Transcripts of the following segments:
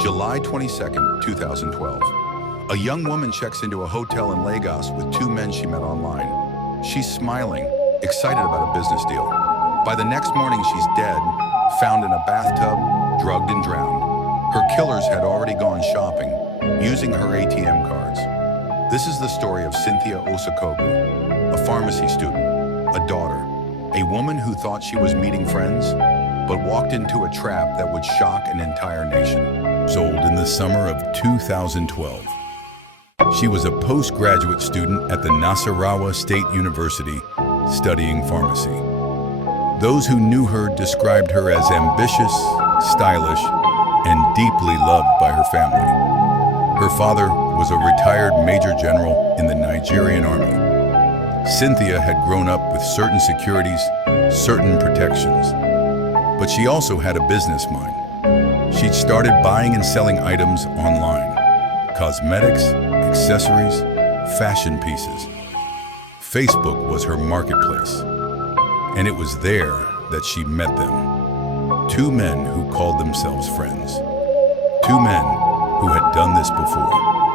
July 22nd, 2012. A young woman checks into a hotel in Lagos with two men she met online. She's smiling, excited about a business deal. By the next morning, she's dead, found in a bathtub, drugged and drowned. Her killers had already gone shopping, using her ATM cards. This is the story of Cynthia Osokogu, a pharmacy student, a daughter, a woman who thought she was meeting friends, but walked into a trap that would shock an entire nation. Sold in the summer of 2012. She was a postgraduate student at the Nasarawa State University studying pharmacy. Those who knew her described her as ambitious, stylish, and deeply loved by her family. Her father was a retired major general in the Nigerian army. Cynthia had grown up with certain securities, certain protections. But she also had a business mind. She'd started buying and selling items online, cosmetics, accessories, fashion pieces. Facebook was her marketplace, and it was there that she met them. Two men who called themselves friends. Two men who had done this before.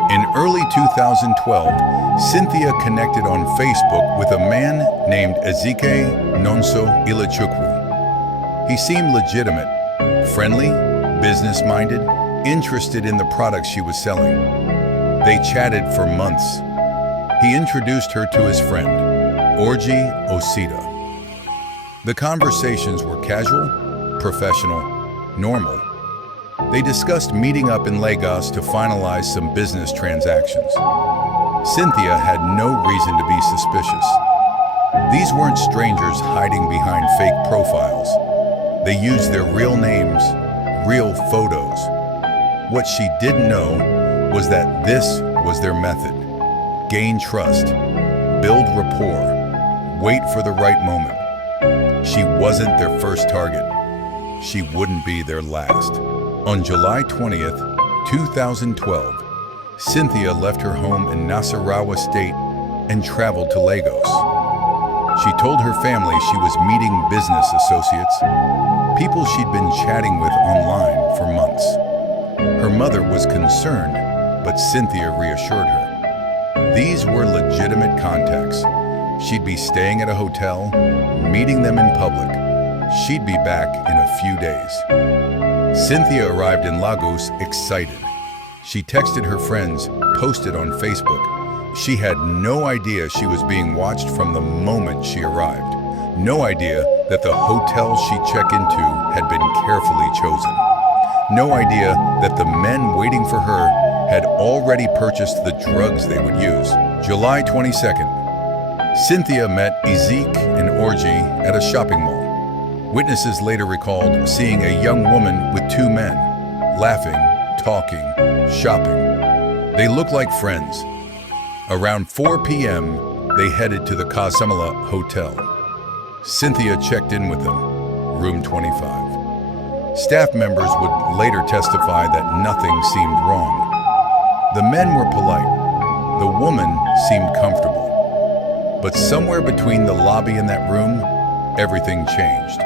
In early 2012, Cynthia connected on Facebook with a man named Ezike Nonso Ilachukwu. He seemed legitimate, friendly, business-minded, interested in the products she was selling. They chatted for months. He introduced her to his friend, Orji Osita. The conversations were casual, professional, normal. They discussed meeting up in Lagos to finalize some business transactions. Cynthia had no reason to be suspicious. These weren't strangers hiding behind fake profiles. They used their real names, real photos. What she didn't know was that this was their method. Gain trust, build rapport, wait for the right moment. She wasn't their first target. She wouldn't be their last. On July 20th, 2012, Cynthia left her home in Nasarawa State and traveled to Lagos. She told her family she was meeting business associates, people she'd been chatting with online for months. Her mother was concerned, but Cynthia reassured her. These were legitimate contacts. She'd be staying at a hotel, meeting them in public. She'd be back in a few days. Cynthia arrived in Lagos excited. She texted her friends, posted on Facebook. She had no idea she was being watched from the moment she arrived. No idea that the hotel she'd check into had been carefully chosen. No idea that the men waiting for her had already purchased the drugs they would use. July 22nd. Cynthia met Ezike and Orji at a shopping mall. Witnesses later recalled seeing a young woman with two men, laughing, talking, shopping. They looked like friends. Around 4 p.m., they headed to the Kasamala Hotel. Cynthia checked in with them, room 25. Staff members would later testify that nothing seemed wrong. The men were polite. The woman seemed comfortable. But somewhere between the lobby and that room, everything changed.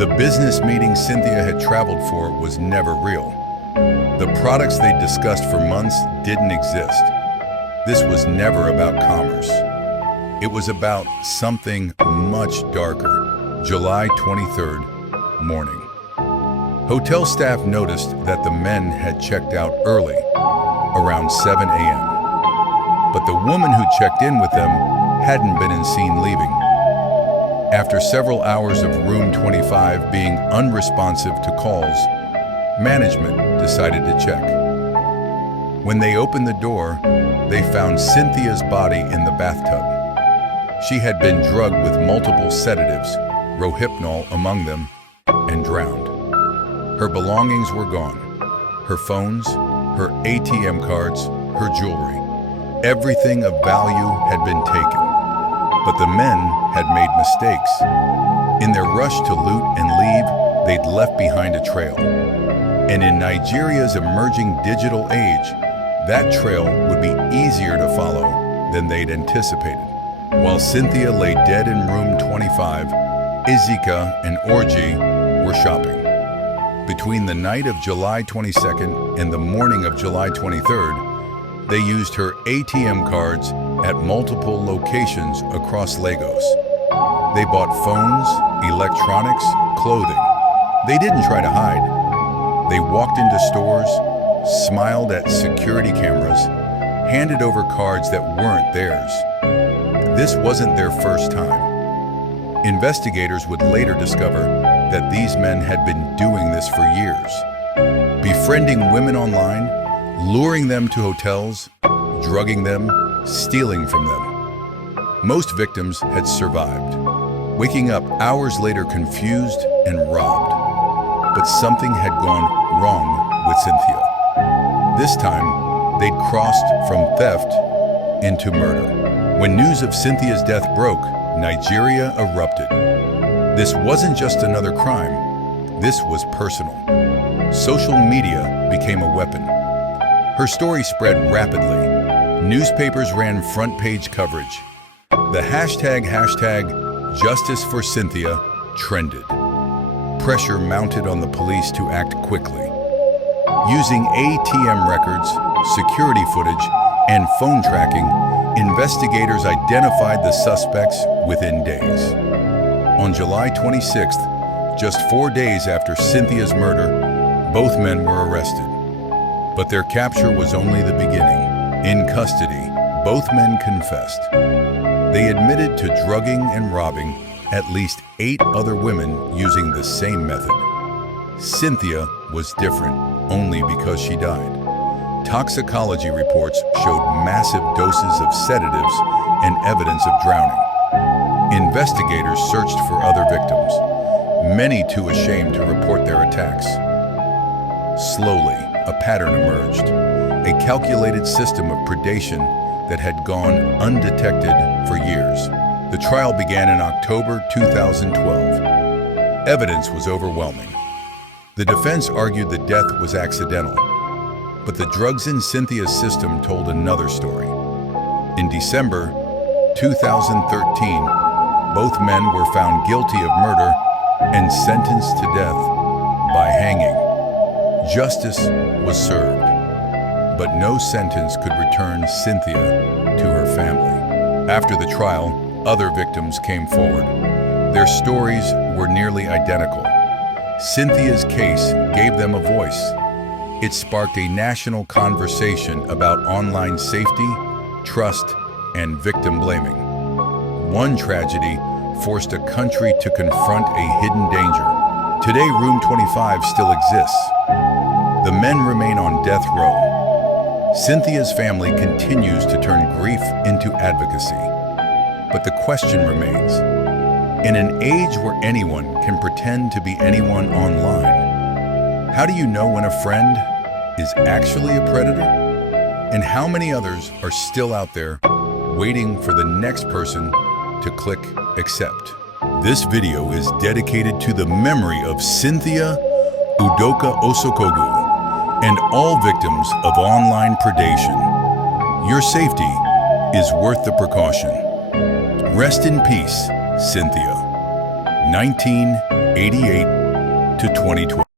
The business meeting Cynthia had traveled for was never real. The products they'd discussed for months didn't exist. This was never about commerce. It was about something much darker. July 23rd, morning. Hotel staff noticed that the men had checked out early, around 7 a.m. But the woman who checked in with them hadn't been seen leaving. After several hours of room 25 being unresponsive to calls, management decided to check. When they opened the door, they found Cynthia's body in the bathtub. She had been drugged with multiple sedatives, Rohypnol among them, and drowned. Her belongings were gone. Her phones, her ATM cards, her jewelry. Everything of value had been taken. But the men had made mistakes. In their rush to loot and leave, they'd left behind a trail. And in Nigeria's emerging digital age, that trail would be easier to follow than they'd anticipated. While Cynthia lay dead in room 25, Ezike and Orji were shopping. Between the night of July 22nd and the morning of July 23rd, they used her ATM cards at multiple locations across Lagos. They bought phones, electronics, clothing. They didn't try to hide. They walked into stores, smiled at security cameras, handed over cards that weren't theirs. This wasn't their first time. Investigators would later discover that these men had been doing this for years, befriending women online, luring them to hotels, drugging them, stealing from them. Most victims had survived, waking up hours later confused and robbed. But something had gone wrong with Cynthia. This time, they'd crossed from theft into murder. When news of Cynthia's death broke, Nigeria erupted. This wasn't just another crime. This was personal. Social media became a weapon. Her story spread rapidly. Newspapers ran front-page coverage. The hashtag Justice for Cynthia trended. Pressure mounted on the police to act quickly. Using ATM records, security footage, and phone tracking, investigators identified the suspects within days. On July 26th, just 4 days after Cynthia's murder, both men were arrested. But their capture was only the beginning. In custody, both men confessed. They admitted to drugging and robbing at least 8 other women using the same method. Cynthia was different only because she died. Toxicology reports showed massive doses of sedatives and evidence of drowning. Investigators searched for other victims, many too ashamed to report their attacks. Slowly, a pattern emerged, a calculated system of predation that had gone undetected for years. The trial began in October 2012. Evidence was overwhelming. The defense argued the death was accidental, but the drugs in Cynthia's system told another story. In December 2013, both men were found guilty of murder and sentenced to death by hanging. Justice was served, but no sentence could return Cynthia to her family. After the trial, other victims came forward. Their stories were nearly identical. Cynthia's case gave them a voice. It sparked a national conversation about online safety, trust, and victim blaming. One tragedy forced a country to confront a hidden danger. Today, Room 25 still exists. The men remain on death row. Cynthia's family continues to turn grief into advocacy. But the question remains, in an age where anyone can pretend to be anyone online, how do you know when a friend is actually a predator? And how many others are still out there waiting for the next person to click accept? This video is dedicated to the memory of Cynthia Osokogu and all victims of online predation. Your safety is worth the precaution. Rest in peace, Cynthia. 1988 to 2012.